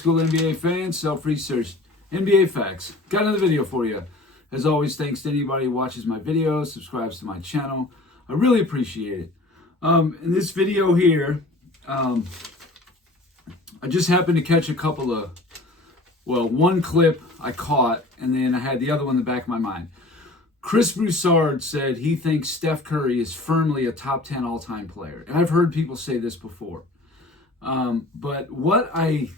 Statistical NBA fans, self-research, NBA facts. Got another video for you. As always, thanks to anybody who watches my videos, subscribes to my channel. I really appreciate it. In this video here, I just happened to catch a couple of, one clip I caught, and then I had the other one in the back of my mind. Chris Broussard said he thinks Steph Curry is firmly a top 10 all-time player. And I've heard people say this before. But what I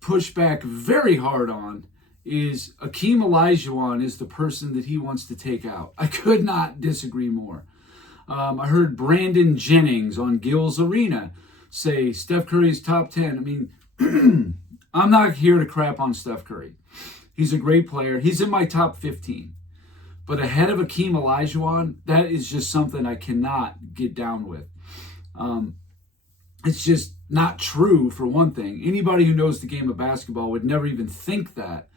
push back very hard on is Hakeem Olajuwon is the person that he wants to take out. I could not disagree more. I heard Brandon Jennings on Gil's Arena say Steph Curry's top 10. I mean, I'm not here to crap on Steph Curry. He's a great player. He's in my top 15. But ahead of Hakeem Olajuwon, that is just something I cannot get down with. It's just not true, for one thing. Anybody who knows the game of basketball would never even think that.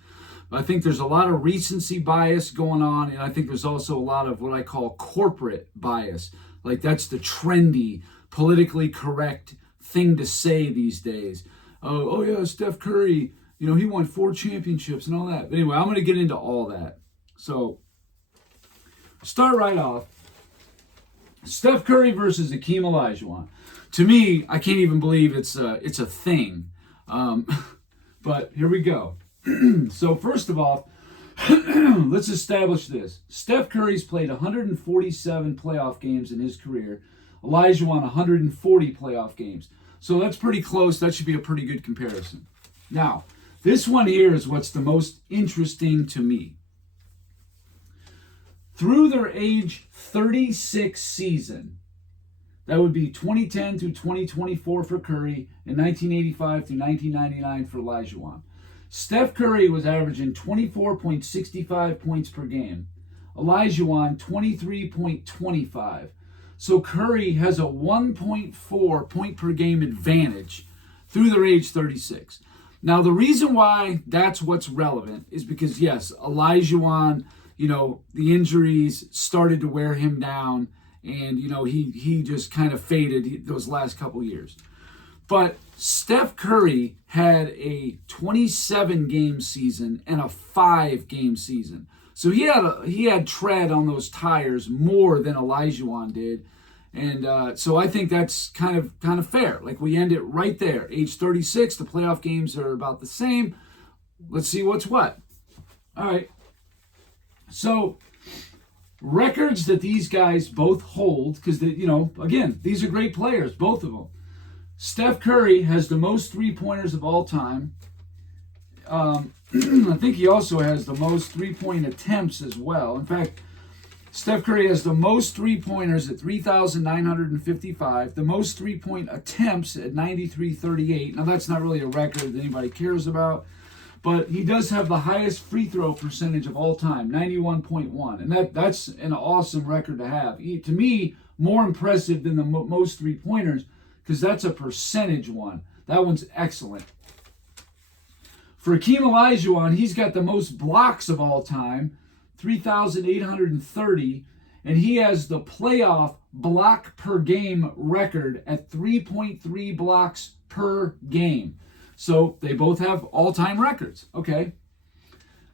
But I think there's a lot of recency bias going on, and I think there's also a lot of what I call corporate bias. Like, that's the trendy, politically correct thing to say these days. Oh yeah, Steph Curry, he won 4 championships and all that. But anyway, I'm going to get into all that. So, start right off. Steph Curry versus Hakeem Olajuwon. To me, I can't even believe it's a thing. But here we go. So first of all, let's establish this. Steph Curry's played 147 playoff games in his career. Olajuwon 140 playoff games. So that's pretty close. That should be a pretty good comparison. Now, this one here is what's the most interesting to me. Through their age 36 season, that would be 2010 through 2024 for Curry and 1985 through 1999 for Olajuwon. Steph Curry was averaging 24.65 points per game. Olajuwon 23.25. So Curry has a 1.4 point per game advantage through their age 36. Now the reason why that's what's relevant is because, yes, Olajuwon, the injuries started to wear him down, and, he just kind of faded those last couple years. But Steph Curry had a 27-game season and a 5-game season. So he had tread on those tires more than Olajuwon did. And so I think that's kind of fair. Like, we end it right there. Age 36, the playoff games are about the same. Let's see what's what. All right. So, records that these guys both hold, because, again, these are great players, both of them. Steph Curry has the most three-pointers of all time. I think he also has the most three-point attempts as well. In fact, Steph Curry has the most three-pointers at 3,955, the most three-point attempts at 9,338. Now, that's not really a record that anybody cares about. But he does have the highest free throw percentage of all time, 91.1. And that's an awesome record to have. To me, more impressive than the most three-pointers, because that's a percentage one. That one's excellent. For Hakeem Olajuwon, he's got the most blocks of all time, 3,830. And he has the playoff block per game record at 3.3 blocks per game. So they both have all-time records. Okay.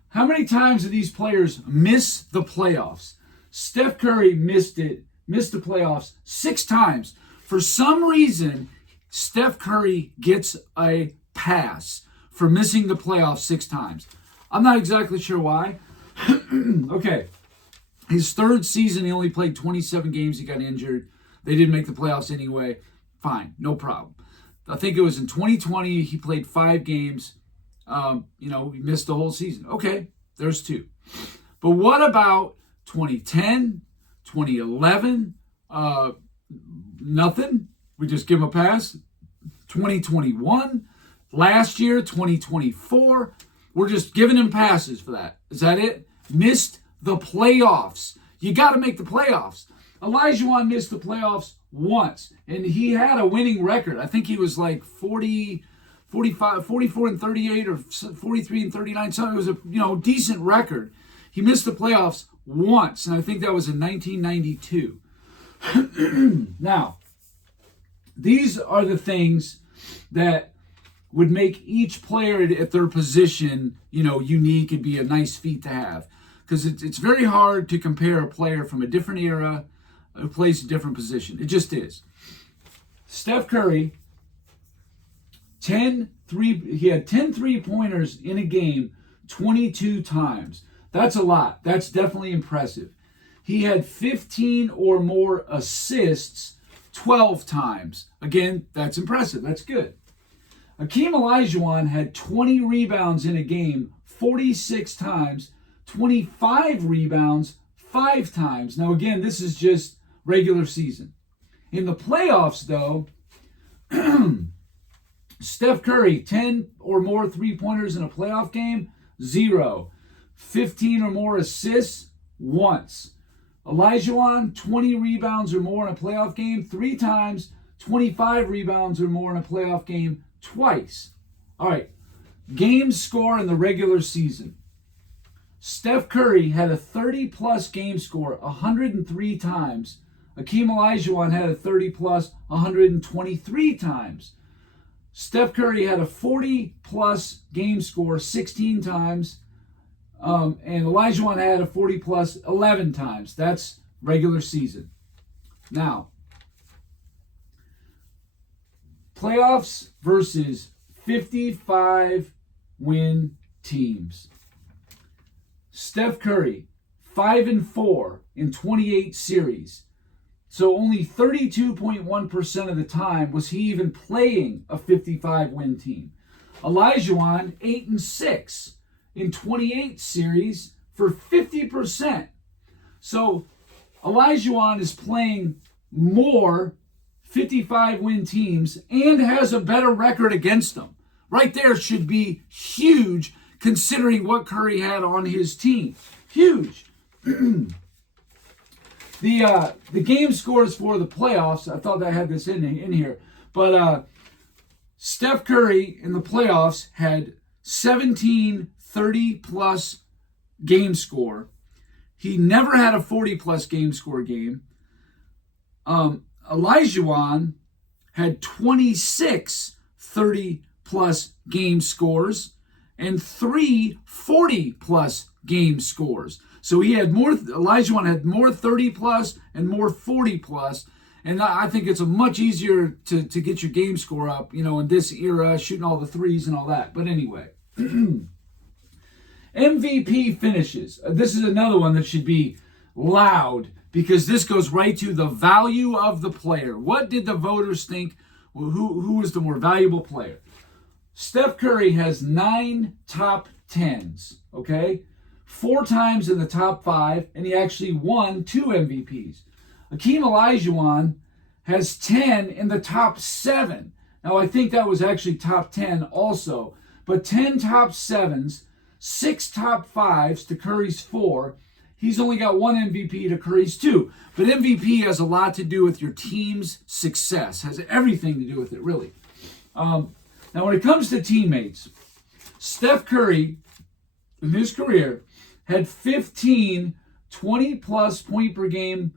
How many times do these players miss the playoffs? Steph Curry missed the playoffs 6 times. For some reason, Steph Curry gets a pass for missing the playoffs 6 times. I'm not exactly sure why. Okay. His 3rd season, he only played 27 games. He got injured. They didn't make the playoffs anyway. Fine. No problem. I think it was in 2020, he played 5 games. He missed the whole season. Okay, there's 2. But what about 2010, 2011? Nothing. We just give him a pass. 2021, last year, 2024. We're just giving him passes for that. Is that it? Missed the playoffs. You got to make the playoffs. Olajuwon missed the playoffs once, and he had a winning record. I think he was like 44 and 38 or 43 and 39. So it was a decent record. He missed the playoffs once, and I think that was in 1992. Now, these are the things that would make each player at their position, unique. It'd be a nice feat to have. Because it's very hard to compare a player from a different era who plays a different position. It just is. Steph Curry, he had 10 3-pointers in a game 22 times. That's a lot. That's definitely impressive. He had 15 or more assists 12 times. Again, that's impressive. That's good. Hakeem Olajuwon had 20 rebounds in a game 46 times, 25 rebounds 5 times. Now, again, this is just regular season. In the playoffs, though, Steph Curry, 10 or more 3-pointers in a playoff game, 0. 15 or more assists, once. Olajuwon, 20 rebounds or more in a playoff game, 3 times. 25 rebounds or more in a playoff game, twice. All right, game score in the regular season. Steph Curry had a 30-plus game score 103 times. Hakeem Olajuwon had a 30-plus 123 times. Steph Curry had a 40-plus game score 16 times. And Olajuwon had a 40-plus 11 times. That's regular season. Now, playoffs versus 55-win teams. Steph Curry, 5-4 in 28 series. So only 32.1% of the time was he even playing a 55-win team. Olajuwon, 8-6 in 28 series for 50%. So Olajuwon is playing more 55-win teams and has a better record against them. Right there should be huge considering what Curry had on his team. Huge. The game scores for the playoffs, I thought I had this in here, but Steph Curry in the playoffs had 17 30-plus game score. He never had a 40-plus game score game. Olajuwon had 26 30-plus game scores and 3 40-plus game scores. So Olajuwon had more 30-plus and more 40-plus. And I think it's a much easier to get your game score up, in this era, shooting all the threes and all that. But anyway, MVP finishes. This is another one that should be loud because this goes right to the value of the player. What did the voters think? Who was the more valuable player? Steph Curry has 9 top 10s, okay? 4 times in the top 5, and he actually won 2 MVPs. Hakeem Olajuwon has 10 in the top 7. Now, I think that was actually top 10 also, but 10 top 7s, 6 top 5s to Curry's 4. He's only got 1 MVP to Curry's 2. But MVP has a lot to do with your team's success, has everything to do with it, really. Now, when it comes to teammates, Steph Curry, in his career, had 15 20-plus point per game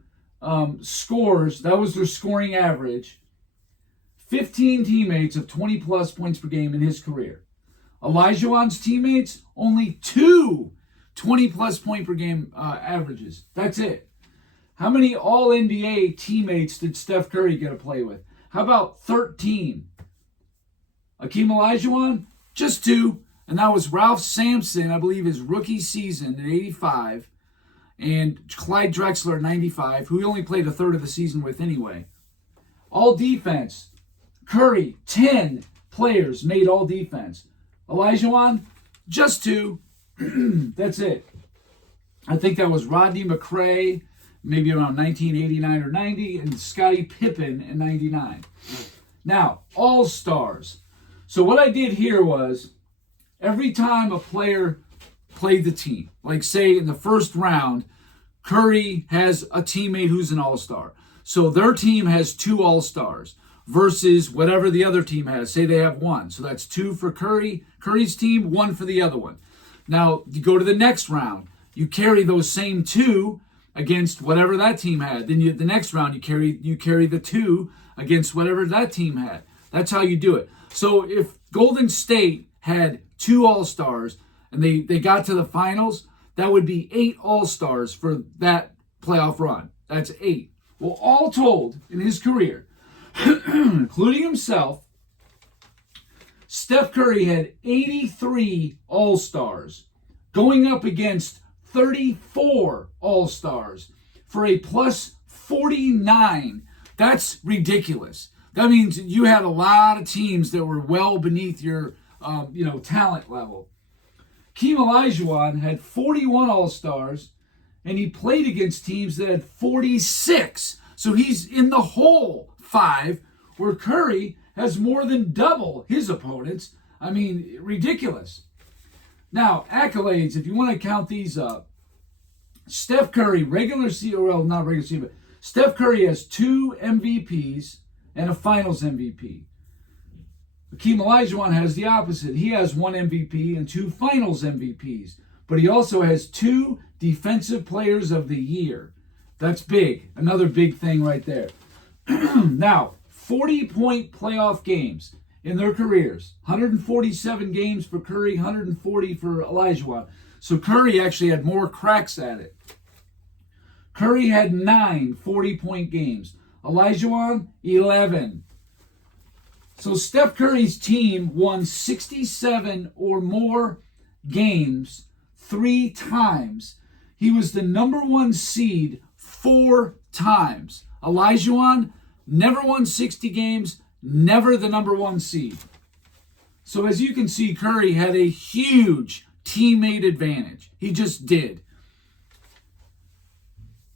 scores. That was their scoring average. 15 teammates of 20-plus points per game in his career. Olajuwon's teammates, only 2 20-plus point per game averages. That's it. How many All-NBA teammates did Steph Curry get to play with? How about 13? Hakeem Olajuwon, just 2. And that was Ralph Sampson, I believe, his rookie season in 85. And Clyde Drexler in 95, who he only played a third of the season with anyway. All defense. Curry, 10 players made all defense. Olajuwon, just 2. That's it. I think that was Rodney McRae, maybe around 1989 or 90, and Scottie Pippen in 99. Now, All-Stars. So what I did here was, every time a player played the team, like say in the first round, Curry has a teammate who's an all-star. So their team has 2 all-stars versus whatever the other team has. Say they have 1. So that's 2 for Curry's team, 1 for the other one. Now, you go to the next round. You carry those same 2 against whatever that team had. Then the next round, you carry the 2 against whatever that team had. That's how you do it. So if Golden State had 2 All-Stars and they got to the finals, that would be 8 All-Stars for that playoff run. That's 8. Well, all told, in his career, including himself, Steph Curry had 83 All-Stars going up against 34 All-Stars for a plus 49. That's ridiculous. That means you had a lot of teams that were well beneath your talent level. Hakeem Olajuwon had 41 All-Stars, and he played against teams that had 46. So he's in the whole 5, where Curry has more than double his opponents. I mean, ridiculous. Now, accolades, if you want to count these up, Steph Curry, Steph Curry has 2 MVPs and a Finals MVP. Hakeem Olajuwon has the opposite. He has 1 MVP and 2 Finals MVPs. But he also has 2 Defensive Players of the Year. That's big. Another big thing right there. Now, 40-point playoff games in their careers. 147 games for Curry, 140 for Olajuwon. So Curry actually had more cracks at it. Curry had 9 40-point games. Olajuwon, 11. So Steph Curry's team won 67 or more games 3 times. He was the number 1 seed 4 times. Olajuwon never won 60 games, never the number 1 seed. So as you can see, Curry had a huge teammate advantage. He just did.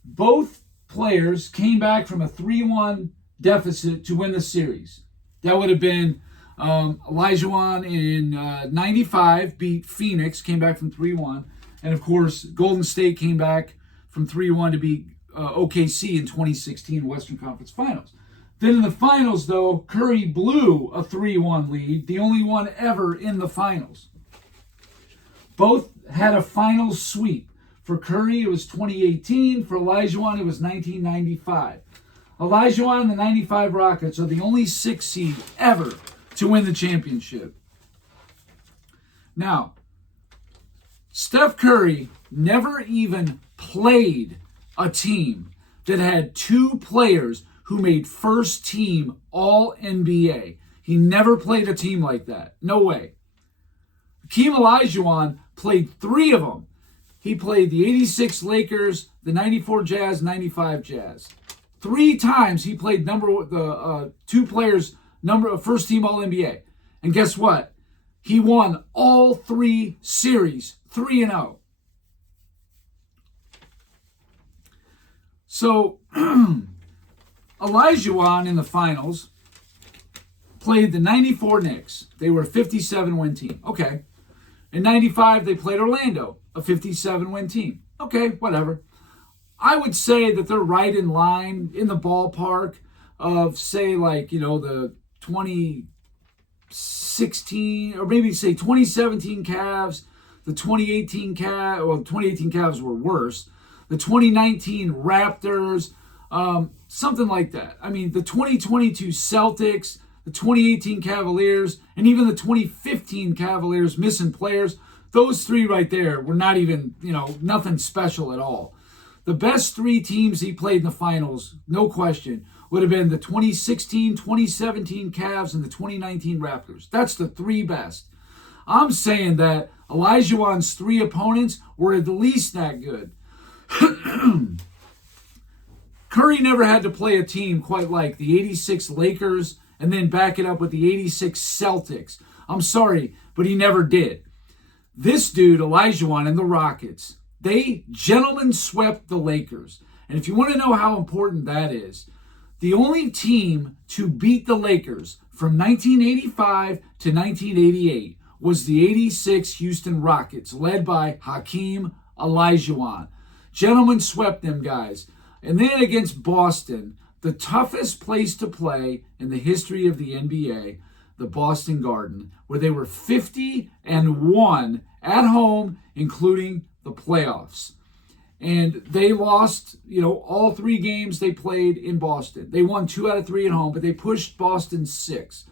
Both players came back from a 3-1 deficit to win the series. That would have been Olajuwon in 95, beat Phoenix, came back from 3-1. And of course, Golden State came back from 3-1 to beat OKC in 2016 Western Conference Finals. Then in the finals, though, Curry blew a 3-1 lead, the only one ever in the finals. Both had a finals sweep. For Curry, it was 2018. For Olajuwon, it was 1995. Olajuwon and the 95 Rockets are the only 6 seed ever to win the championship. Now, Steph Curry never even played a team that had 2 players who made first team All-NBA. He never played a team like that. No way. Hakeem Olajuwon played 3 of them. He played the 86 Lakers, the 94 Jazz, 95 Jazz. 3 times he played 2 players, first team All-NBA. And guess what? He won all 3 series, 3-0. So, Olajuwon in the finals played the 94 Knicks. They were a 57-win team. Okay. In 95, they played Orlando, a 57-win team. Okay, whatever. I would say that they're right in line, in the ballpark of, say, the 2016, or maybe say 2017 Cavs, the 2018 Cavs, well, the 2018 Cavs were worse, the 2019 Raptors, something like that. I mean, the 2022 Celtics, the 2018 Cavaliers, and even the 2015 Cavaliers missing players, those 3 right there were not even, nothing special at all. The best 3 teams he played in the finals, no question, would have been the 2016, 2017 Cavs and the 2019 Raptors. That's the 3 best. I'm saying that Olajuwon's 3 opponents were at least that good. Curry never had to play a team quite like the 86 Lakers and then back it up with the 86 Celtics. I'm sorry, but he never did. This dude, Olajuwon, and the Rockets, they gentlemen swept the Lakers. And if you want to know how important that is, the only team to beat the Lakers from 1985 to 1988 was the 86 Houston Rockets, led by Hakeem Olajuwon. Gentlemen swept them guys. And then against Boston, the toughest place to play in the history of the NBA, the Boston Garden, where they were 50-1 at home, including the playoffs. And they lost, all 3 games they played in Boston. They won 2 out of 3 at home, but they pushed Boston 6.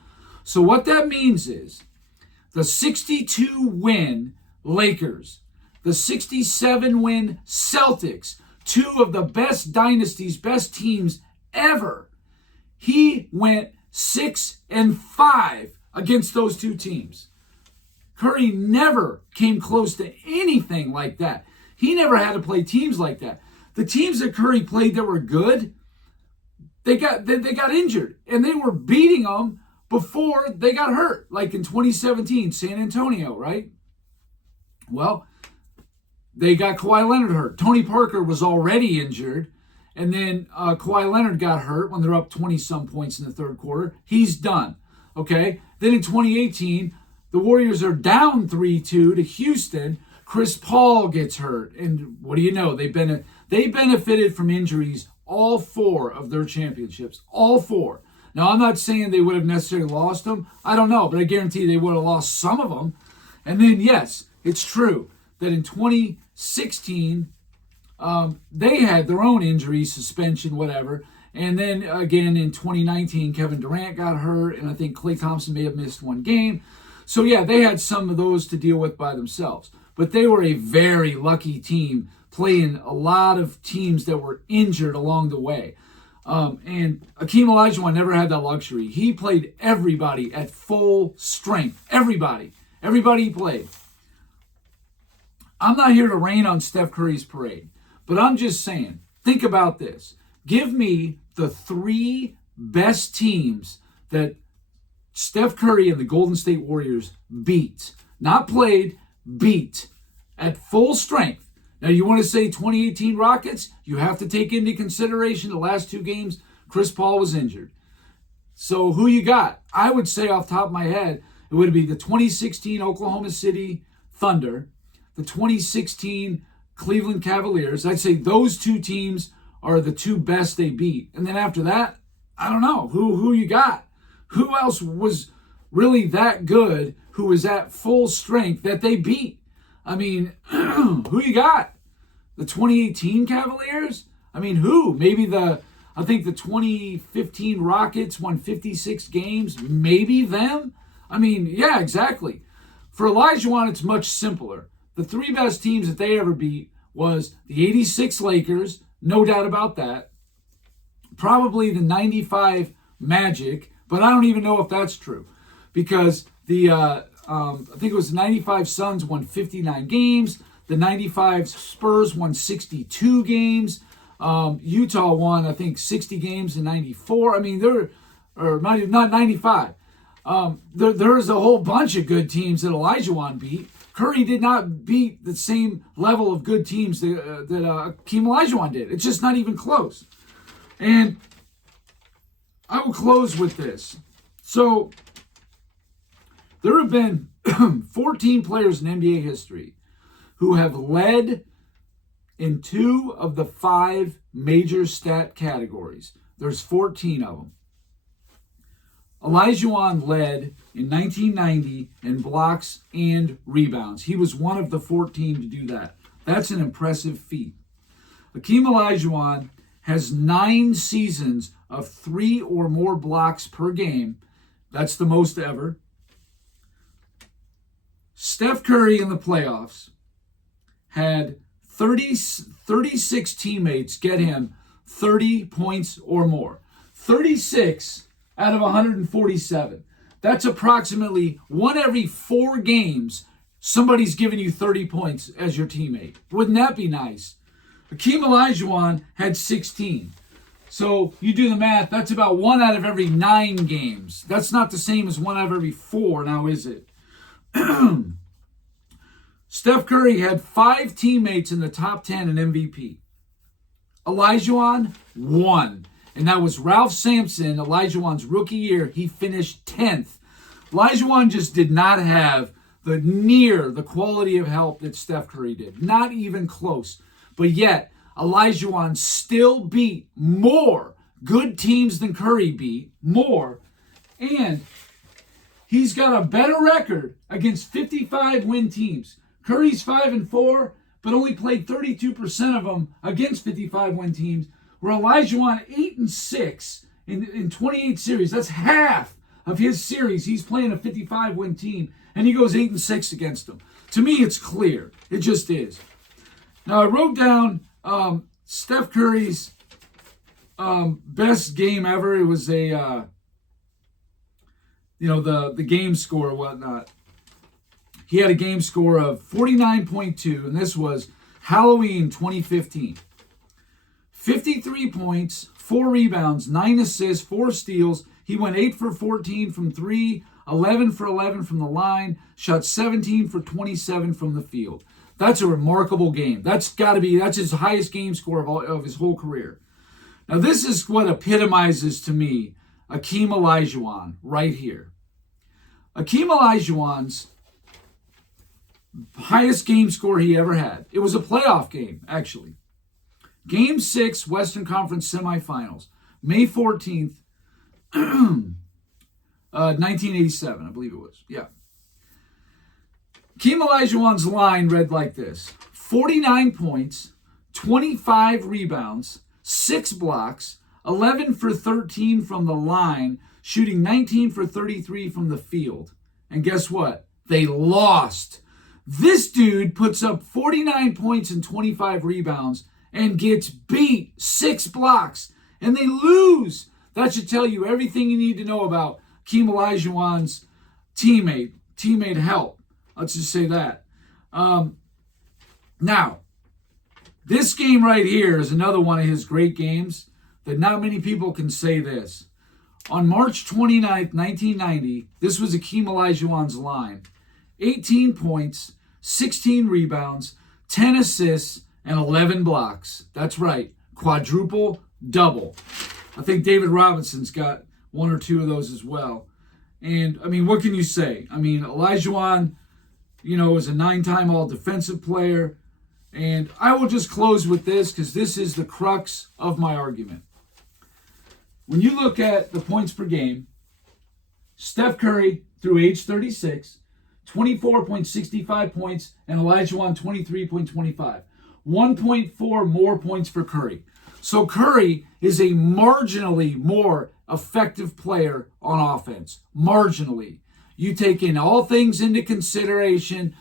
So what that means is the 62-win Lakers, the 67-win Celtics, two of the best dynasties, best teams ever. He went 6-5 against those two teams. Curry never came close to anything like that. He never had to play teams like that. The teams that Curry played that were good, they got injured, and they were beating them before they got hurt, like in 2017, San Antonio, right? Well, they got Kawhi Leonard hurt. Tony Parker was already injured, and then Kawhi Leonard got hurt when they're up 20-some points in the third quarter. He's done, okay? Then in 2018, the Warriors are down 3-2 to Houston. Chris Paul gets hurt, and what do you know? They benefited from injuries all 4 of their championships, all 4. Now, I'm not saying they would have necessarily lost them. I don't know, but I guarantee they would have lost some of them. And then, yes, it's true that in 2016, they had their own injuries, suspension, whatever. And then again in 2019, Kevin Durant got hurt, and I think Klay Thompson may have missed 1 game. So yeah, they had some of those to deal with by themselves. But they were a very lucky team, playing a lot of teams that were injured along the way. And Hakeem Olajuwon never had that luxury. He played everybody at full strength. Everybody he played. I'm not here to rain on Steph Curry's parade, but I'm just saying, think about this. Give me the 3 best teams that Steph Curry and the Golden State Warriors beat. Not played, beat at full strength. Now, you want to say 2018 Rockets? You have to take into consideration the last 2 games, Chris Paul was injured. So who you got? I would say off the top of my head, it would be the 2016 Oklahoma City Thunder, the 2016 Cleveland Cavaliers. I'd say those 2 teams are the 2 best they beat. And then after that, I don't know. Who you got? Who else was really that good who was at full strength that they beat? I mean, who you got? The 2018 Cavaliers? I mean, who? Maybe I think the 2015 Rockets won 56 games. Maybe them? I mean, yeah, exactly. For Olajuwon, it's much simpler. The 3 best teams that they ever beat was the 86 Lakers, no doubt about that. Probably the 95 Magic, but I don't even know if that's true. Because I think it was the 95 Suns won 59 games. The 95 Spurs won 62 games. Utah won, I think, 60 games in 94. I mean, not 95. There's a whole bunch of good teams that Olajuwon beat. Curry did not beat the same level of good teams that Hakeem Olajuwon did. It's just not even close. And I will close with this. So, there have been 14 players in NBA history who have led in 2 of the 5 major stat categories. There's 14 of them. Olajuwon led in 1990 in blocks and rebounds. He was one of the 14 to do that. That's an impressive feat. Hakeem Olajuwon has 9 seasons of 3 or more blocks per game. That's the most ever. Steph Curry in the playoffs had 36 teammates get him 30 points or more. 36 out of 147. That's approximately 1 every 4 games somebody's giving you 30 points as your teammate. Wouldn't that be nice? Hakeem Olajuwon had 16. So you do the math, that's about 1 out of every 9 games. That's not the same as 1 out of every 4, now is it? Steph Curry had 5 teammates in the top 10 in MVP. Olajuwon, 1. And that was Ralph Sampson, Olajuwon's rookie year. He finished 10th. Olajuwon just did not have the quality of help that Steph Curry did. Not even close. But yet, Olajuwon still beat more good teams than Curry beat. More. And he's got a better record against 55-win teams. Curry's 5-4, but only played 32% of them against 55-win teams. Where Olajuwon 8-6 in 28 series. That's half of his series, he's playing a 55-win team, and he goes 8-6 against them. To me, it's clear. It just is. Now, I wrote down Steph Curry's best game ever. It was the game score and whatnot. He had a game score of 49.2, and this was Halloween 2015. 53 points, 4 rebounds, 9 assists, 4 steals. He went 8 for 14 from 3, 11 for 11 from the line, shot 17 for 27 from the field. That's a remarkable game. That's his highest game score of his whole career. Now, this is what epitomizes to me Hakeem Olajuwon right here. Hakeem Olajuwon's highest game score he ever had. It was a playoff game, actually. Game 6, Western Conference semifinals, May 14th, 1987, I believe it was. Yeah. Hakeem Olajuwon's line read like this: 49 points, 25 rebounds, 6 blocks, 11 for 13 from the line, shooting 19 for 33 from the field. And guess what? They lost. This dude puts up 49 points and 25 rebounds and gets beat, 6 blocks, and they lose. That should tell you everything you need to know about Hakeem Olajuwon's teammate help. Let's just say that. Now, this game right here is another one of his great games that not many people can say this. On March 29th, 1990, this was Hakeem Olajuwon's line. 18 points, 16 rebounds, 10 assists, and 11 blocks. That's right, quadruple double. I think David Robinson's got 1 or 2 of those as well. And, I mean, what can you say? I mean, Olajuwon, is a 9-time all-defensive player. And I will just close with this because this is the crux of my argument. When you look at the points per game, Steph Curry, through age 36, 24.65 points, and Olajuwon 23.25. 1.4 more points for Curry. So Curry is a marginally more effective player on offense. Marginally. You take in all things into consideration.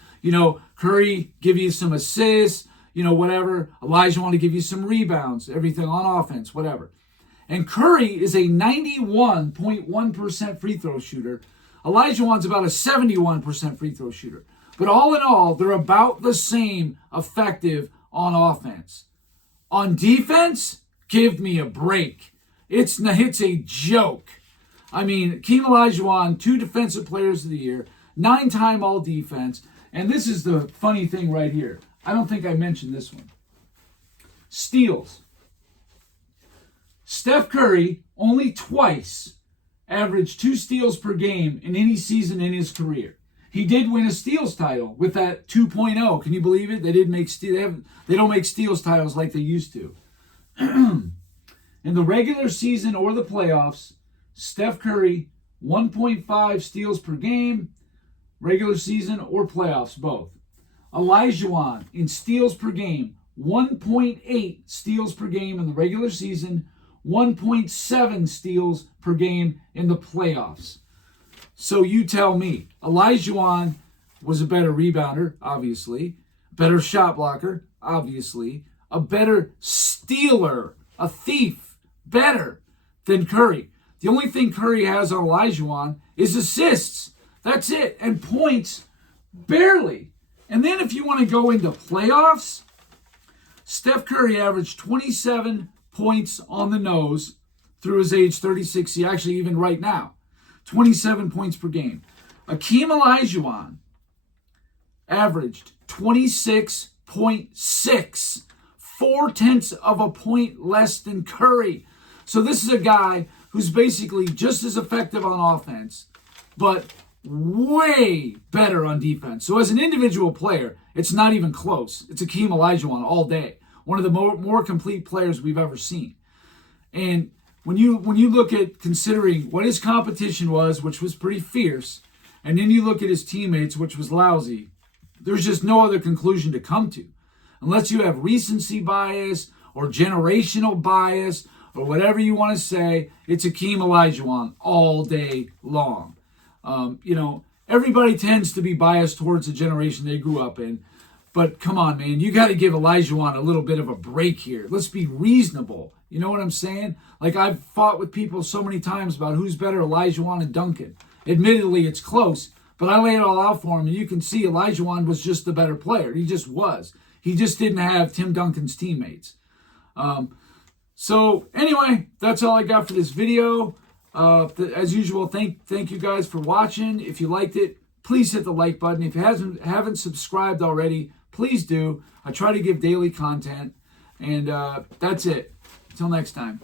Curry give you some assists, whatever. Olajuwon to give you some rebounds, everything on offense, whatever. And Curry is a 91.1% free throw shooter. Olajuwon's about a 71% free throw shooter. But all in all, they're about the same effective on offense. On defense, give me a break. It's a joke. I mean, Hakeem Olajuwon, 2 Defensive Players of the Year, 9-time All-Defense, and this is the funny thing right here. I don't think I mentioned this one. Steals. Steph Curry only twice averaged 2 steals per game in any season in his career. He did win a steals title with that 2.0. Can you believe it? They didn't make they don't make steals titles like they used to. In the regular season or the playoffs, Steph Curry 1.5 steals per game, regular season or playoffs, both. Olajuwon in steals per game, 1.8 steals per game in the regular season, 1.7 steals per game in the playoffs. So you tell me, Olajuwon was a better rebounder, obviously, better shot blocker, obviously, a better stealer, a thief, better than Curry. The only thing Curry has on Olajuwon is assists. That's it. And points, barely. And then if you want to go into playoffs, Steph Curry averaged 27 points on the nose through his age 36. He actually, even right now, 27 points per game. Hakeem Olajuwon averaged 26.6, 0.4 of a point less than Curry. So this is a guy who's basically just as effective on offense, but way better on defense. So as an individual player, it's not even close. It's Hakeem Olajuwon all day. One of the more complete players we've ever seen. And when you look at considering what his competition was, which was pretty fierce, and then you look at his teammates, which was lousy, there's just no other conclusion to come to. Unless you have recency bias or generational bias or whatever you want to say, it's Hakeem Olajuwon all day long. Everybody tends to be biased towards the generation they grew up in. But come on, man, you got to give Olajuwon a little bit of a break here. Let's be reasonable. You know what I'm saying? Like, I've fought with people so many times about who's better, Olajuwon and Duncan. Admittedly, it's close, but I lay it all out for him, and you can see Olajuwon was just the better player. He just was. He just didn't have Tim Duncan's teammates. So anyway, that's all I got for this video. As usual, thank you guys for watching. If you liked it, please hit the like button. If you haven't subscribed already, please do. I try to give daily content, and that's it. Until next time.